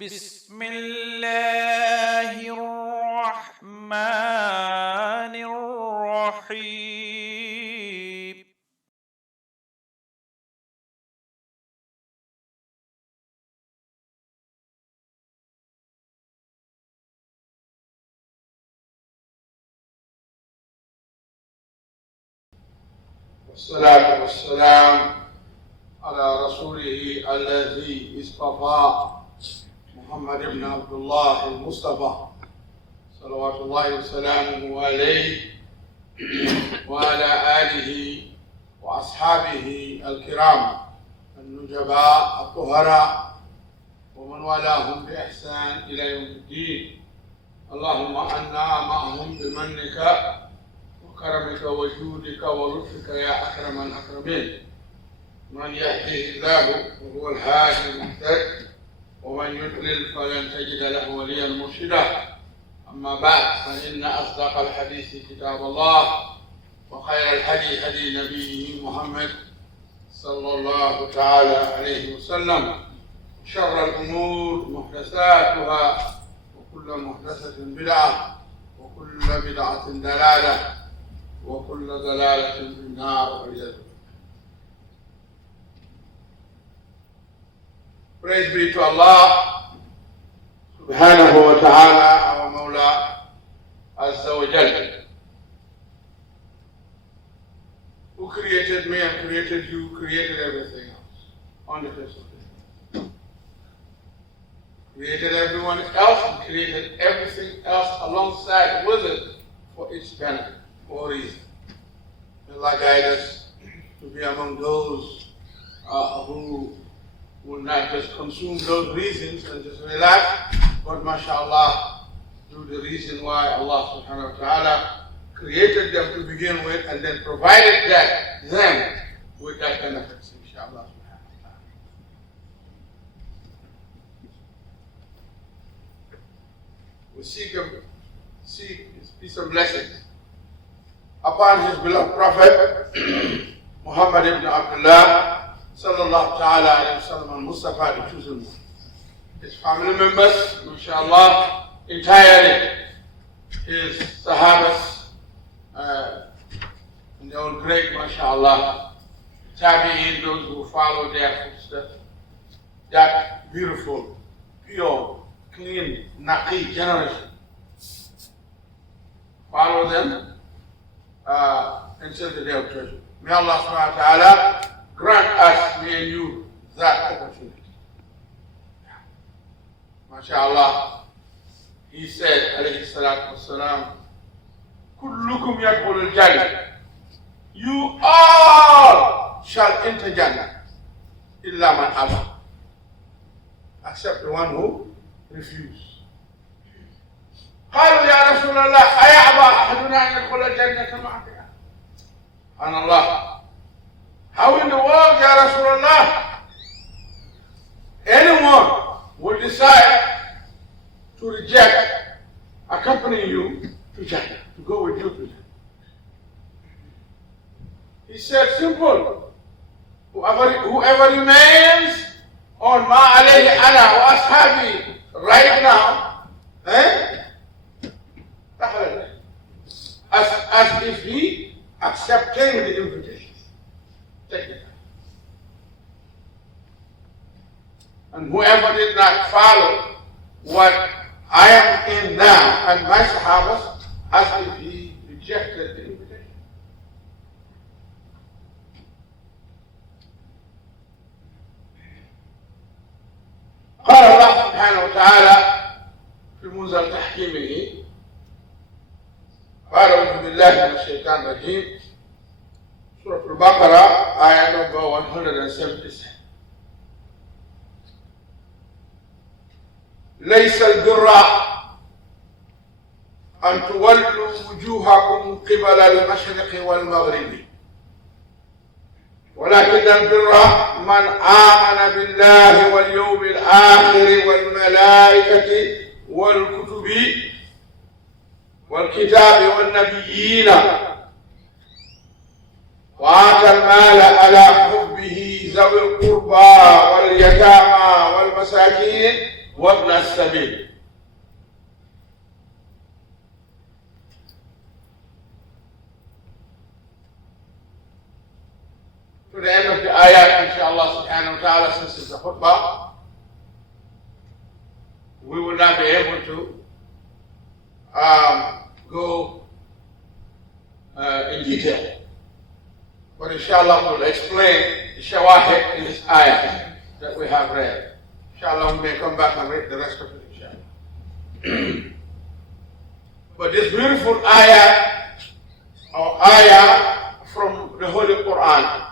بسم الله الرحمن الرحيم. والصلاة والسلام على رسوله الذي اصطفى محمد بن عبد الله المصطفى صلوات الله وسلامه عليه وعلى آله وأصحابه الكرام النجباء الطهراء ومن والاهم بإحسان إلى يوم الدين. اللهم أنا معهم بمنك وكرمك وجودك ولطفك يا أكرم الأكرمين. من يهده الله وهو الهادي المهتد ومن يضلل فلن تجد له وليا مرشدا. أما بعد فإن أصدق الحديث كتاب الله وخير الهدي هدي نبيه محمد صلى الله تعالى عليه وسلم. شر الأمور محدثاتها وكل محدثة بدعة وكل بدعة ضلالة وكل ضلالة في النار والعياذ بالله. Praise be to Allah subhanahu wa ta'ala, our Mawla Azza wa Jal, who created me and created you, created everything else on the face of the earth. Created everyone else and created everything else alongside with it for its benefit, for a reason. May Allah guide us to be among those who will not just consume those reasons and just relax, but mashallah, do the reason why Allah subhanahu wa ta'ala created them to begin with and then provided them with that benefits, inshallah subhanahu wa ta'ala. We seek peace and blessings upon his beloved Prophet Muhammad ibn Abdullah sallallahu ta'ala alayhi wa sallam al-Mustafa, the chosen one. His family members, mashallah, entirely, his sahabas, and they all great, mashallah, tabi'in, those who follow their footsteps, that beautiful, pure, clean, naqi generation. Follow them until the day of judgment. May Allah subhanahu wa ta'ala grant us, me and you, that opportunity. MashaAllah, he said, alayhi salatu wassalam, kullukum yadkhul al-jannah. You all shall enter Jannah, illa man aba, except the one who refused. قالوا يا رسول الله أيأبى أحدنا أن يدخل الجنة معك؟ سبحان الله. How in the world, Ya Rasulullah, anyone will decide to reject accompanying you to Jannah, to go with you to Jannah? He said, simple. Whoever remains on ma alayhi ana wa ashabi right now, as if he accepting the invitation. And whoever did not follow what I am in now and my sahabas, as if he rejected the invitation. قال الله سبحانه وتعالى في منزل تحكيمه قال أعوذ بالله من الشيطان الرجيم Surah Al-Baqarah, ayah number 177. ليس البر أن تولوا وجوهكم قبل المشرق والمغرب ولكن البر من آمن بالله واليوم الآخر والملائكة والكتب والكتاب والنبيين وآتى المال على حبه ذوي القربى واليتامى والمساكين وابن السبيل. To the end of the ayat, inshallah subhanahu wa ta'ala, since it's a khutbah, we will not be able to go in detail. But inshallah we'll explain the shawahid in this ayat that we have read. Inshallah we may come back and read the rest of it, inshallah. But this beautiful ayat, or ayah from the Holy Quran,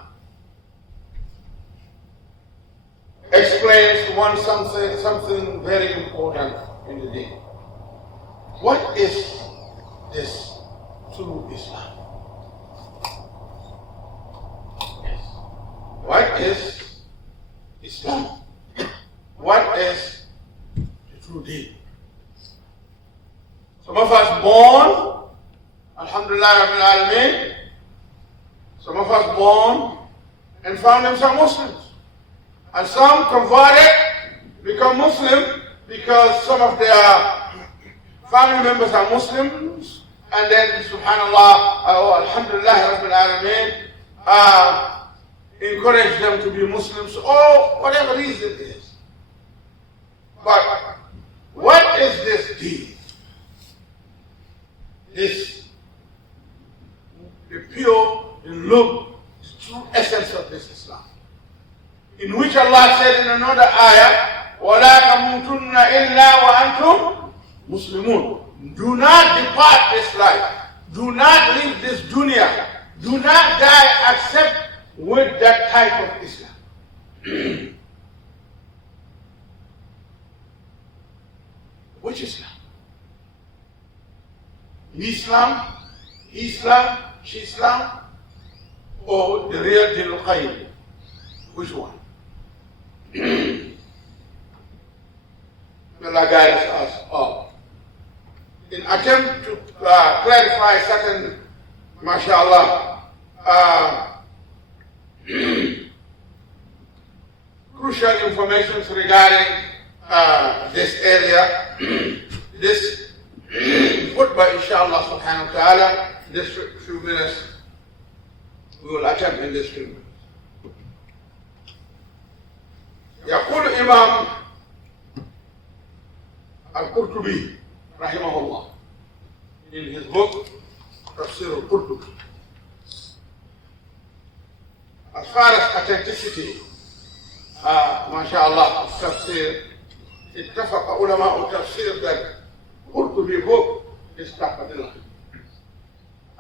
explains something very important in the deen. What is this true Islam? Yes. What is Islam? What is the true deen? Some of us born, alhamdulillah rabbil alameen, some of us born and found themselves Muslims. And some converted, become Muslim because some of their family members are Muslims, and then subhanallah, alhamdulillah rabbil alameen, encourage them to be Muslims, or whatever reason it is. But what is this deen? This, the pure, the love, the true essence of this Islam, in which Allah said in another ayah, وَلَا تَمُوتُنَّ إِلَّا وَأَنْتُمْ مُسْلِمُونَ. Do not depart this life. Do not leave this dunya. Do not die except with that type of Islam. Which Islam? Islam, Islam, or the real Din al-Qayyim? Which one? May Allah guide us all. In attempt to clarify certain, mashallah, crucial information regarding this area, this khutbah, inshallah subhanahu wa ta'ala, this few minutes, we will attempt in this few minutes. يقول إمام القرطبي رحمه الله in his book تفسير القرطبي, as far as authenticity, ما شاء الله, التفسير, اتفق علماء التفسير that Qurtubi book is taqadillah.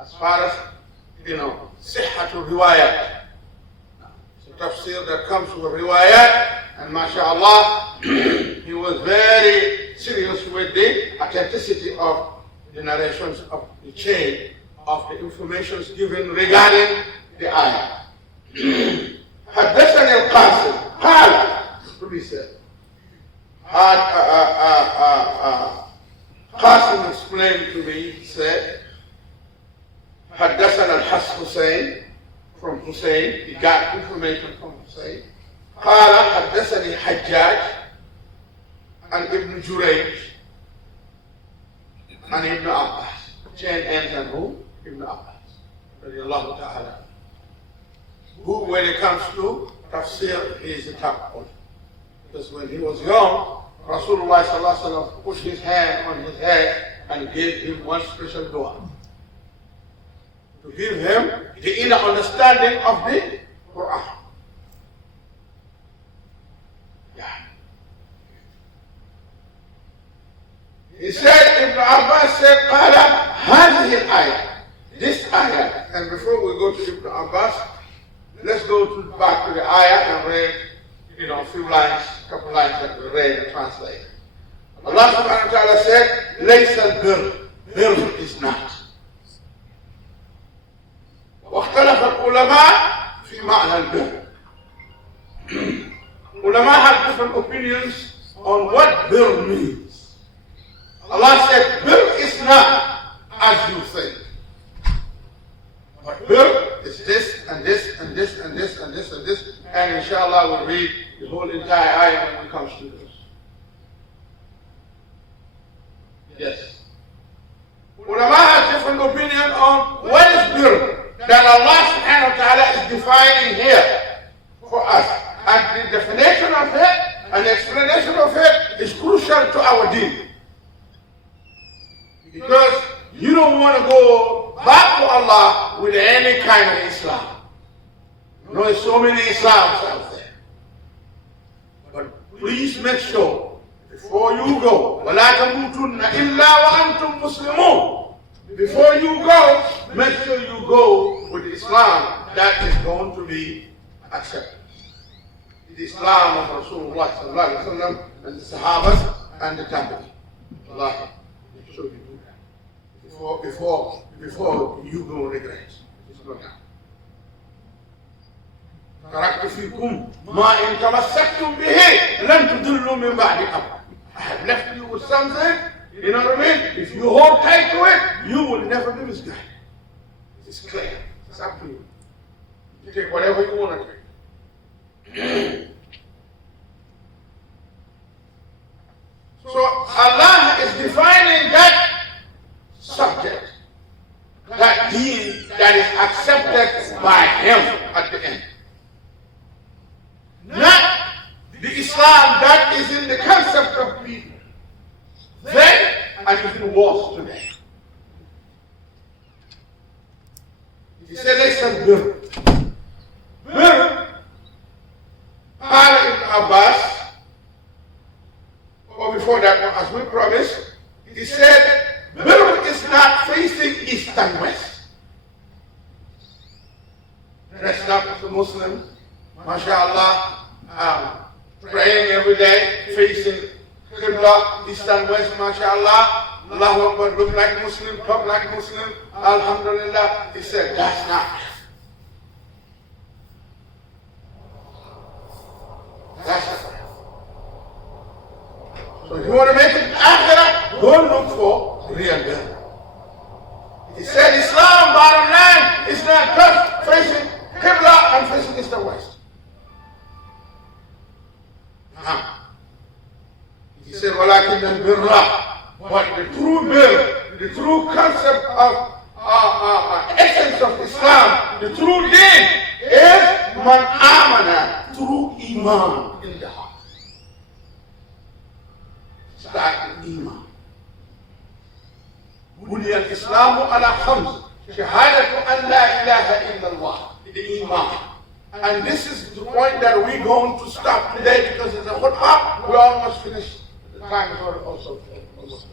As far as, صحة الروايات, it's a tafsir that comes with riwayat. And mashallah, he was very serious with the authenticity of the narrations, of the chain of the information given regarding the ayah. حدثني القاسم قال, to be said, Qasim explained to me, he said, حدثنا الحسن from Hussein, he got information from Hussein. قال حدثني حجاج عن ابن جريج عن ابن عباس. Chain ends on who? Ibn Abbas رضي الله تعالى. Who, when it comes to tafsir, he is the top one. Because when he was young, Rasulullah sallallahu alaihi wasallam put his hand on his head and gave him one special dua to give him the inner understanding of the Quran. He said, Ibn Abbas said, قال هذه الآية, this ayah. And before we go to Ibn Abbas, let's go back to the ayah and read, a few lines, couple lines that we read and translate. Allah subhanahu wa ta'ala said, ليس البر, bir is not. واختلف العلماء في معنى البر. Ulama have different opinions on what bir means. Allah said, bir is not as you think. But bir is this and this and this and this and this and this. And inshallah we'll read the whole entire ayah when it comes to this. Yes. Ulama has different opinion on what is birr that Allah subhanahu wa ta'ala is defining here for us. And the definition of it and the explanation of it is crucial to our deen. Because you don't want to go back to Allah with any kind of Islam. You know, there's so many Islams out there. But please make sure, before you go, وَلَا تَمُوتُنَّ إِلَّا وَأَنْتُمْ مُسْلِمُونَ. Before you go, make sure you go with Islam that is going to be accepted. The Islam of Rasulullah sallallahu alaihi wasallam and the Sahabas and the Tabi'in. Allah, make sure you do that before you go regret. تركت فيكم ما إن تمسكتم به لن تضلوا من بعد أبدا. I have left you with something, you know what I mean? If you hold tight to it, you will never be misguided. It's clear. It's up to you. You take whatever you want to take. So Allah is defining that subject, that deen that is accepted by Him at the end. Not the Islam that is in the concept of people then and even worse today. He said, listen, birr. Ibn Abbas, or before that, as we promised, he said, birr is not facing east and west. Dressed up as a Muslim, mashallah, praying every day, facing Qibla, east and west, mashallah. Allahu Akbar, look like Muslim, talk like Muslim, alhamdulillah. He said, that's not it. That's not it. So if you want to make it akhirah, don't look for real birr. He said, Islam, bottom line, is not just facing Qibla and facing east and west. He said, وَلَكِنَّ الْبِرَّ. But the true birr, the true concept of essence of Islam, the true deen is man amana, through Iman in the heart. Start with Iman. بني الإسلام على خمس شهادة أن لا إله إلا الله. The Iman. And this is the point that we're going to stop today because it's a khutbah. We're almost finished. The time is also almost.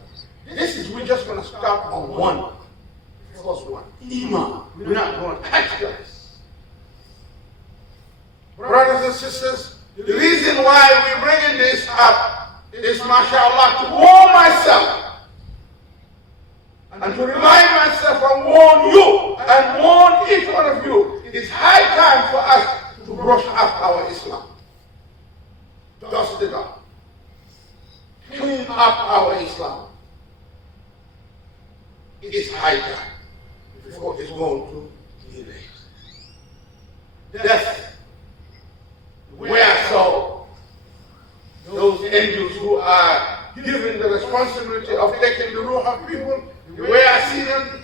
This is, we're just going to stop on one. The first one. Iman. We're not going to catch this. Brothers and sisters, the reason why we're bringing this up is, mashallah, to warn myself and to remind myself and warn you and warn each one of you. It's high time for us to brush up our Islam. Dust it up. Clean up our Islam. It's high time before it's going to be late. Death. Where so? Those angels who are given the responsibility of taking the ruh of people, the way I see them,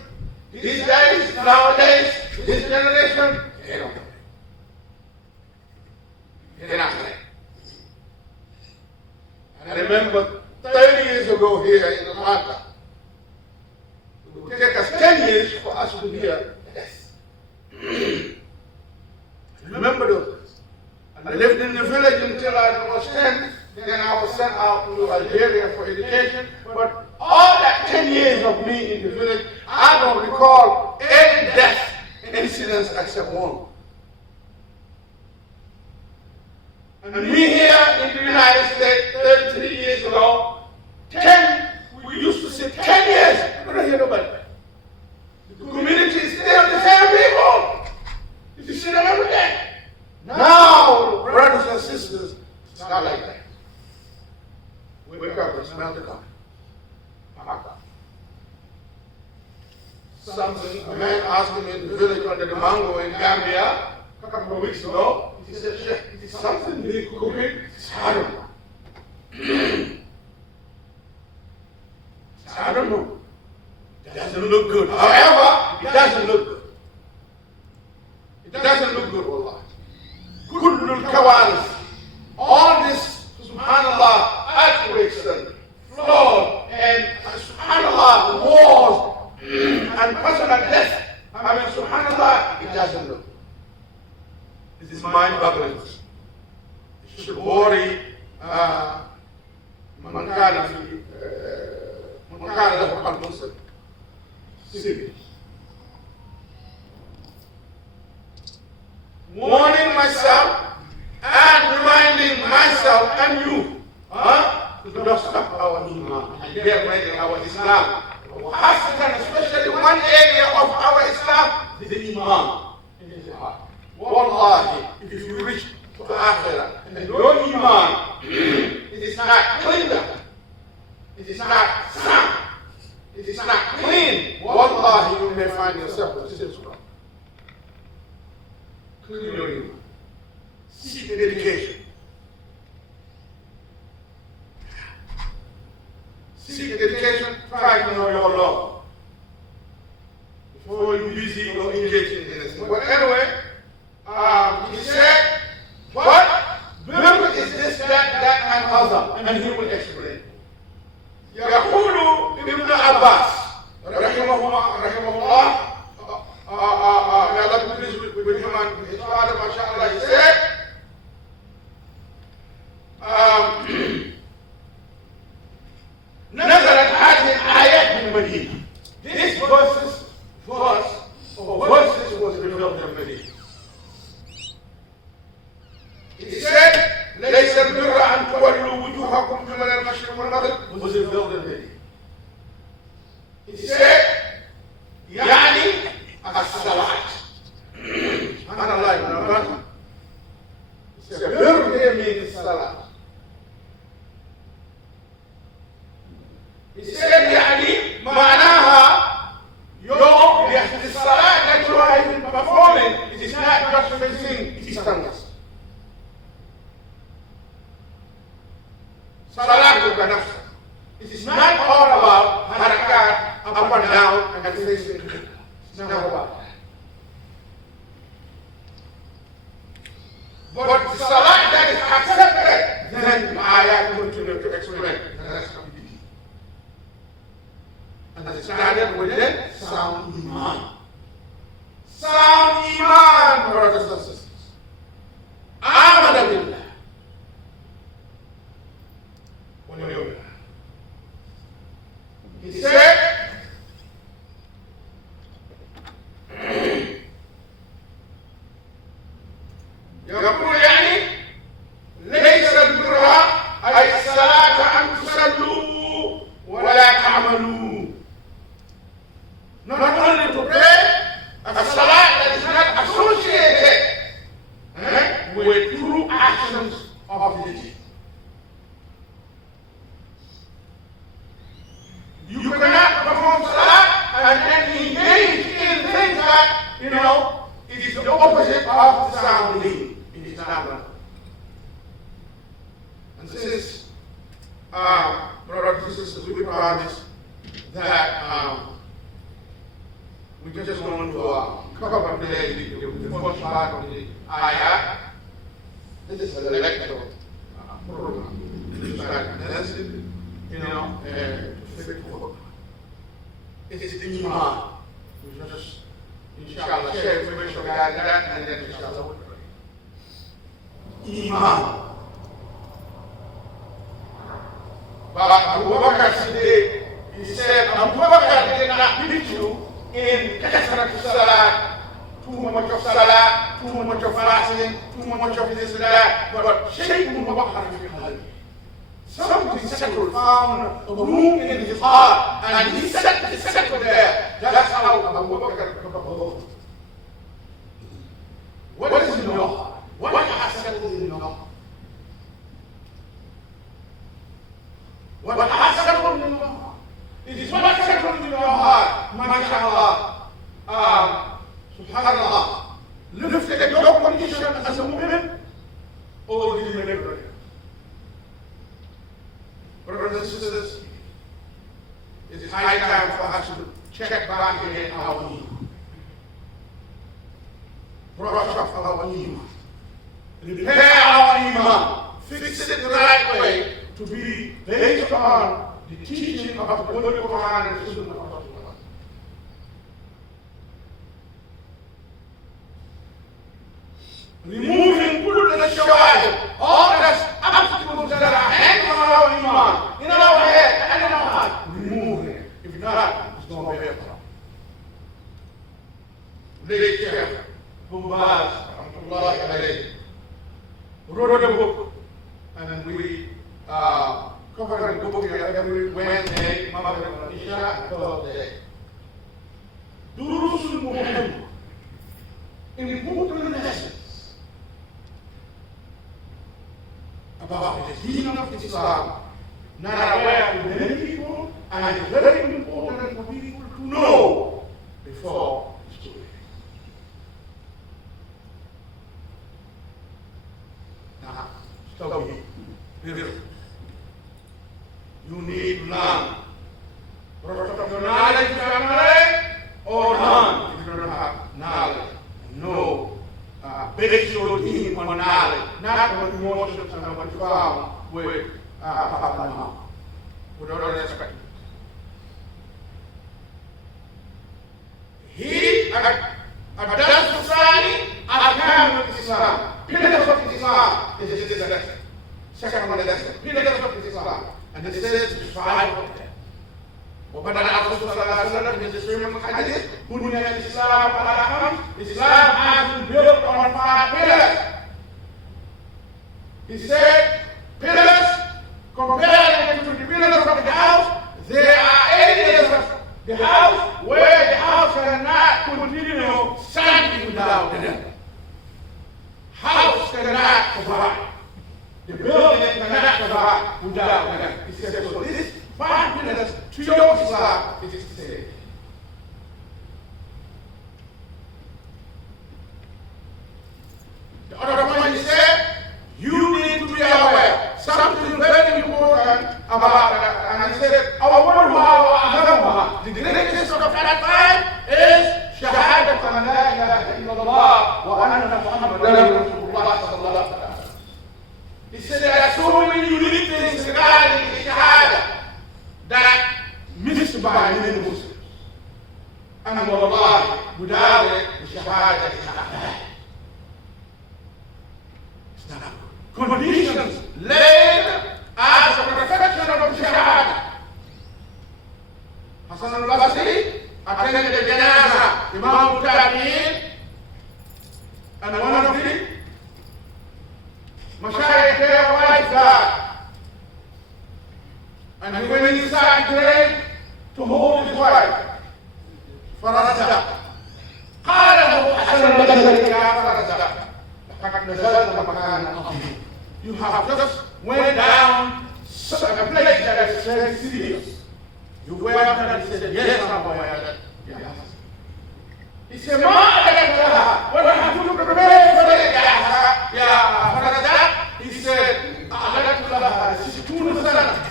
these days, nowadays, this generation, they don't play. They're not playing. I remember 30 years ago here in Atlanta, it would take us 10 years for us to hear death. Remember those days? I lived in the village until I was 10, then I was sent out to Algeria for education, but all that 10 years of me in the village, I don't recall any death incidents except one. And me here in the United States 33 years ago, we used to say 10 years, we don't hear nobody. The community is still the same people. You see them every day. Now, brothers and sisters, it's not like that. Wake up and smell the coffee. Something, a man asked me in the village under the mango in Gambia a couple of weeks ago. He said, Sheikh, is something big cooking? I don't know. I don't بغلت شبوري من كان له قلب مسلم serious. Warning myself and reminding myself and you to dust up our Iman and get ready our Islam. Especially one area of our Islam, the Iman in the heart. Wallahi, if you reach to Akhirah and your Iman it is not cleaned up, it is not sound, it is not clean, wallahi, you may find yourself in a serious problem. Clean your Iman. Seek education. Seek education, try to know your law before you busy or engage in this. But anyway, he said, but birr is this, that, and other, and he will explain. يقول ابن عباس رحمه الله, may Allah be pleased with him and his father, mashallah, he said, نزلت هذه الآيات من مدينة. This verse was revealed in Medina. He said, ليس البر أن تولوا وجوهكم قبل المشرق والمغرب was revealed in Medina. He said, يعني الصلاة. SubhanAllah, Ibn Abbas. He said, birr here means salat. He said, يعني معناها the salat that you are even performing, it is not just facing easterners. Salat nafsa. It is not all about harakat, up and down, and facing. It's not about that. But the salat that is accepted, then the ayat continue to explain. And it started with that sound Iman. Sound Iman, brothers and sisters. Amana billah. He said, يقول يعني ليس البر أي الصلاة أن تصلوا ولا تعملوا. Not only to pray, a salat that is not associated with true actions of the deed. You cannot perform salat and then engage in things that, it is the opposite of sound deen in Islam. And since, brothers and sisters, we promise that we just want to cover today the first part of the ayah. This is a lecture program. To start dancing, to fit work. It is the Iman. We just, inshallah, share information regarding that, and then inshallah we'll pray. Iman. But Abu Bakr Siddiq, he said, Abu Bakr did not beat you in kasrat salat, too much of salat, too much of fasting, too much of this and that, but Sheikh something settled, found a room in his heart, and he settled there. That's how Abu Bakr took up a hold. What is in your heart? What has settled in your heart? What has settled in your heart? It is what settled in your heart, mashallah. Subhanallah. Lifted your condition as a woman, or did you never? Brothers and sisters, it is high time for us to check back again our need. Brush off our need. Repair our iman. Fix it the right way to be based on the teaching of the Holy Quran and the Sunnah of Allah. Removing wrote a book, and we cover the book here every Wednesday, Maghrib and Isha, Thursday. Durusul Muhammad, important lessons about the deen of Islam, not aware to many people, and it's very important for people to know before it's too late. Now, stop here. You need to learn. Protect your knowledge, family, or none if you don't have knowledge. No. Base your deen on knowledge, not on emotions and what you found with Papa and Mom. With all respect. He adopts society at the time of Islam. Pillars of Islam is this lesson. Second one lesson. Pillars of Islam. And it says 5 of them. وبدأ الرسول صلى الله عليه وسلم in the sermon hadith, بني الإسلام على 5. Islam has been built on 5 pillars. He said, pillars, compared to the pillars of the house, there are areas of the house where the house cannot continue standing without them. House cannot survive. The building cannot survive without them. He said, so this 5 pillars to your Islam is to say. The other point he said, you need to be aware. Something very important about that. And he said, the greatest of that time is Shahadat an la ilaha illallah wa anna Muhammadan Rasulullah sallallahu alaihi wasallam. He said there are so many unique things regarding the Shahada that missed by many Muslims. And wallahi, without it, the Shahada is not bad. It's not bad. Conditions laid as a perfection of the Shahada. Hassan al-Basri attended the Janaza, Imam Tabi'in, and one of the Masaajid there wife died. And he went inside the grave to hold his wife. فرزق قال له حسن البصري يا فرزق لقد نزلت مكانا عظيما. You have just went down a place that is very serious. You were and he said, yes, I'm aware. Yes. He said, what have you prepared for the He said,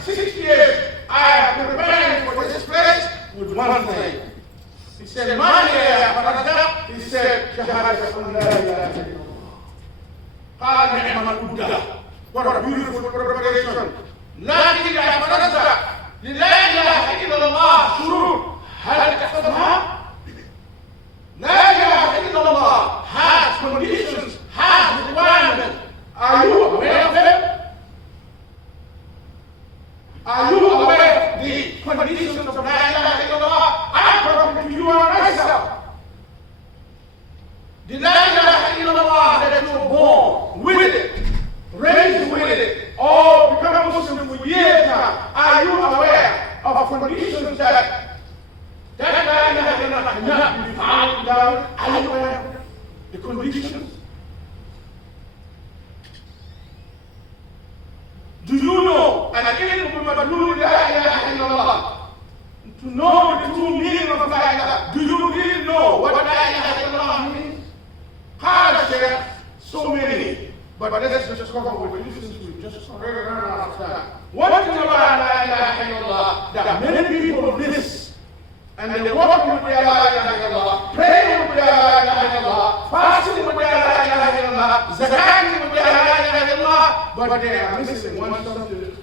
6 years I have prepared for this place with one thing. He said, he said, what a beautiful preparation. لكن يا فرزة لا إله إلا الله شروط هل تحفظها؟ لا إله إلا الله has conditions, has requirements. Are you aware of them? Are you aware of the conditions of La ilaha illallah? I'm talking to you and myself. The La ilaha illallah that you were born with it, raised with it, or become a Muslim for years now, are you aware of conditions that La ilaha illallah cannot be found down? Are you aware of the conditions? Do you know an ilm madlul la ilaha illallah? To know the true meaning of la ilaha, do you really know what la ilaha illallah means? There so many, but let's just cover with this. We just run out of time. One thing about la ilaha illallah that many people miss, and they walk with their la ilaha illallah, praying with their la ilaha illallah, fasting with their la ilaha illallah, zakating with their la ilaha illallah, but they are missing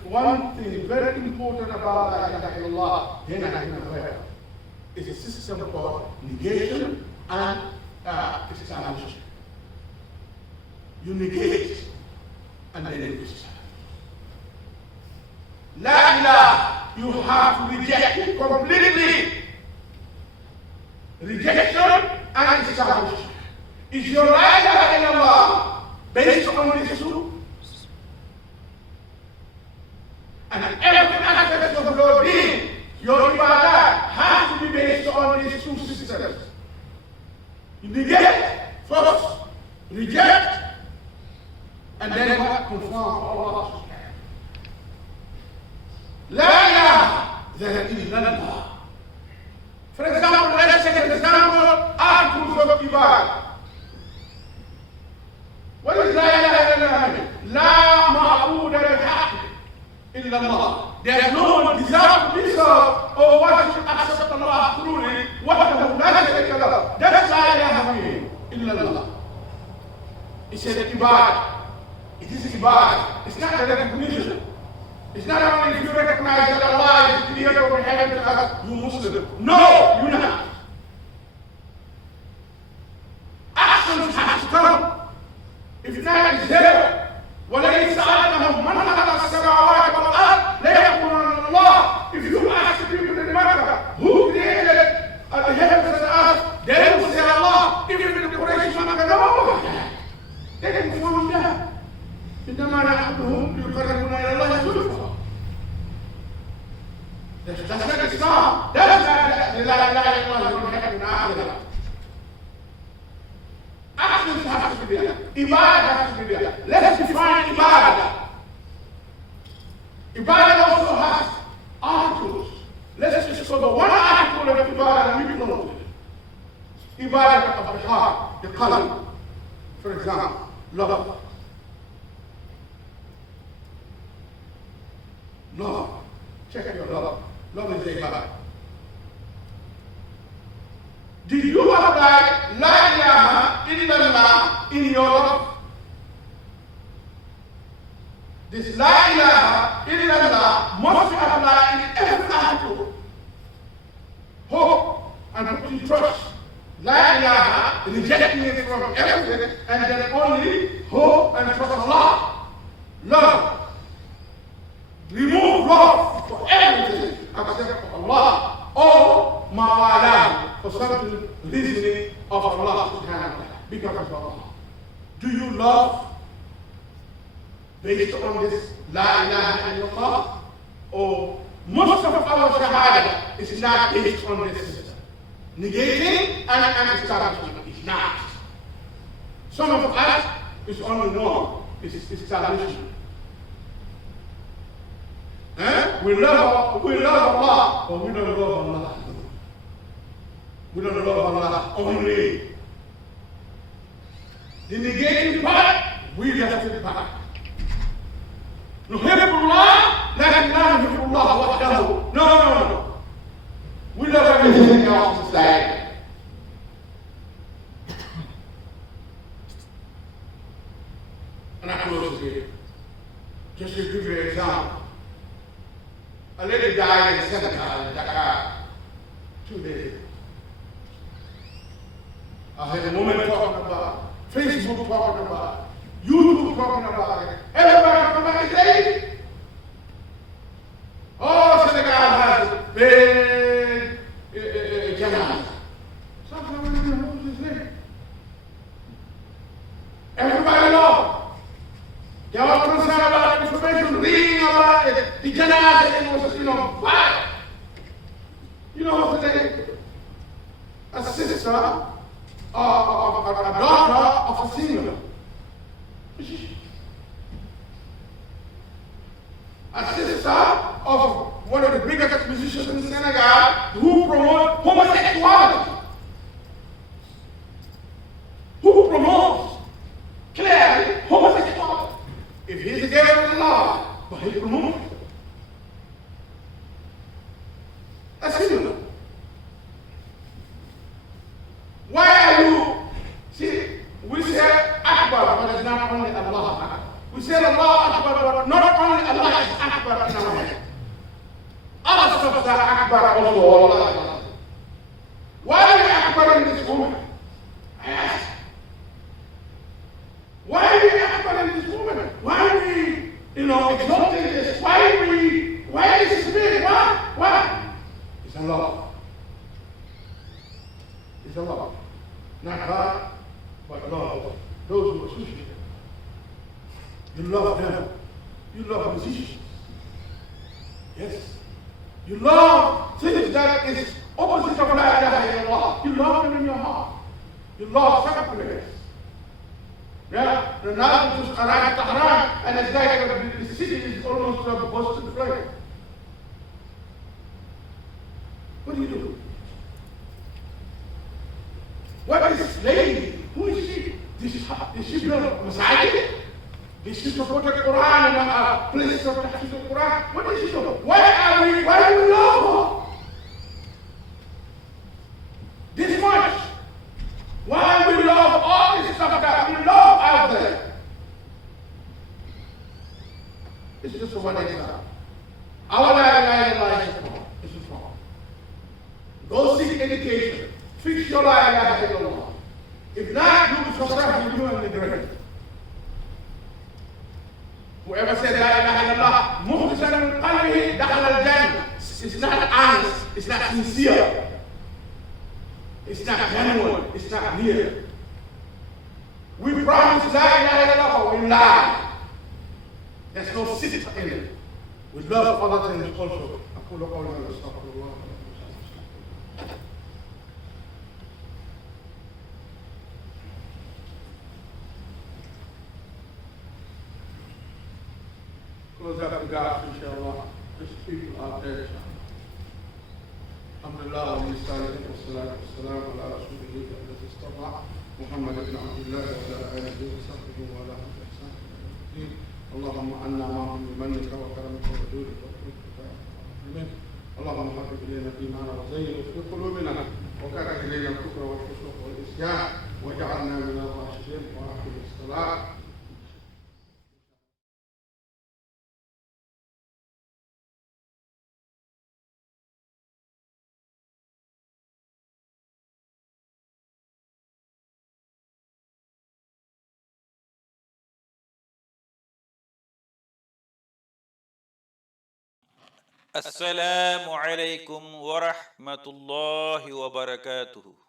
one thing very important about la ilaha illallah. They are not aware. It's a system called negation and establishment. You negate and then you establish. La ilaha, you have to reject it completely. Rejection and establishment. Is your la ilaha illallah based on this truth? never conform to Allah. La ilaha illallah. For example, let's take an example, articles of Ibadah. What is la ilaha illallah? La ma'buda bihaqq illallah. There's no one deserves to be served or worship except Allah truly. Wahdahu la sharika lahu. That's la ilaha illallah. It says Ibadah. It is Ibadah. It's not a recognition. It's not only if you recognize that Allah is the creator of heaven and earth, you Muslim. No, you're not. Actions have to come. If not, it's there. وَلَئِنْ سَأَلْتَهُمْ مَنْ خَلَقَ السَّمَاوَاتِ وَالْأَرْضَ لَيَقُولُنَّ اللَّهُ. If you ask the people in Mecca who created the heavens and the earth, they will say Allah. Even in the Quraysh, no. They can confirm that. إنما نعبدهم ليقربونا إلى الله زلفى. That's not Islam. That's not la ilaha illallah. Actions have to be there. Ibadah has to be there. Let's define Ibadah. Ibadah also has articles. Let's just cover one article of Ibadah and we know it. Ibadah of the heart, the color. For example, love. Love. Check your love. Love is Ibadah. Did you apply la ilaha illallah in your love? This la ilaha illallah must be applied in every article. Hope and put in trust. La ilaha, rejecting it from everything, and then only hope and trust Allah. Love. Remove love for everything except for Allah. Or mawala, for certain reasoning of Allah subhanahu wa ta'ala, because of Allah. Do you love based on this la ilaha illallah? Or most of our shahada is not based on this system. Negating and establishment is not. Some of us is only one, is establishment. We love Allah, but we don't love Allah. We don't love Allah only. The negating part, we left it back. نحب الله لكن لا نحب الله وحده. No. We love everything else inside. And I close here. Just to give you an example. A lady died in Senegal, in Dakar, 2 days ago. I had a woman talking about, Facebook talking about, YouTube talking about it. Everybody talking about his lady. Oh, Senegal has a big janazah. Sometimes we don't know who's his name. Everybody knows. They were concerned about information, reading about it, the janazah, and was, fire. You know what's the name? A sister, a daughter of a singer. A sister of one of the biggest musicians in Senegal who promotes homosexuality. Who promotes clearly homosexuality. If he's a gay or not, but he promotes it. That's similar. Why are you, see, we say Akbar, but it's not only Allah. We say Allah Akbar, but not only Allah is Akbar in our head. Other stuff are Akbar also, Allah. Why are you Akbar in this woman? I ask. Why are we Akbar in this woman? Why are we, exalting this? Why is this big? Why? It's Allah. It's Allah. Not God, but Allah. Those who associate them. You love them. You love musicians. Yes. You love things that is opposite of la ilaha illallah. You love them in your heart. You love sacrifice. Yeah, the now just Qur'anic Tehran, and it's like the city is almost a Boston flag. What do you do? What is this lady? Who is she? Did she build a Masaajid? Did she support the Quran and a place of Tahfiz the Quran? What did she do? Why do we love her? This much. Why we love all this stuff that we love out there? It's just for one example. Our life is wrong. Go seek education. Fix your life. If not, you will suffer you in the grave. Whoever said La ilaha illallah, mukhlisan min qalbihi, dakhala al-jannah. It's not honest. It's not sincere. It's not genuine. It's not real. We promise La ilaha illallah, but we lie. There's no sister in it. We love other things also. أقول قولي هذا أستغفر الله. Close up the God, inshallah. There's people out there. Alhamdulillah, wa salatu wassalamu ala rasulillah alladhi istafa Muhammad ibn Abdullah wa ala alihi wa sahbihi wa ala alihi. اللهم عنا معهم بمنك وكرمك وجودك وفضلك وعافيتك. اللهم حبب الينا الايمان وزينه في قلوبنا وكره الينا الكفر والفسوق والعصيان واجعلنا من الراشدين واقم الصلاه. السلام عليكم ورحمة الله وبركاته.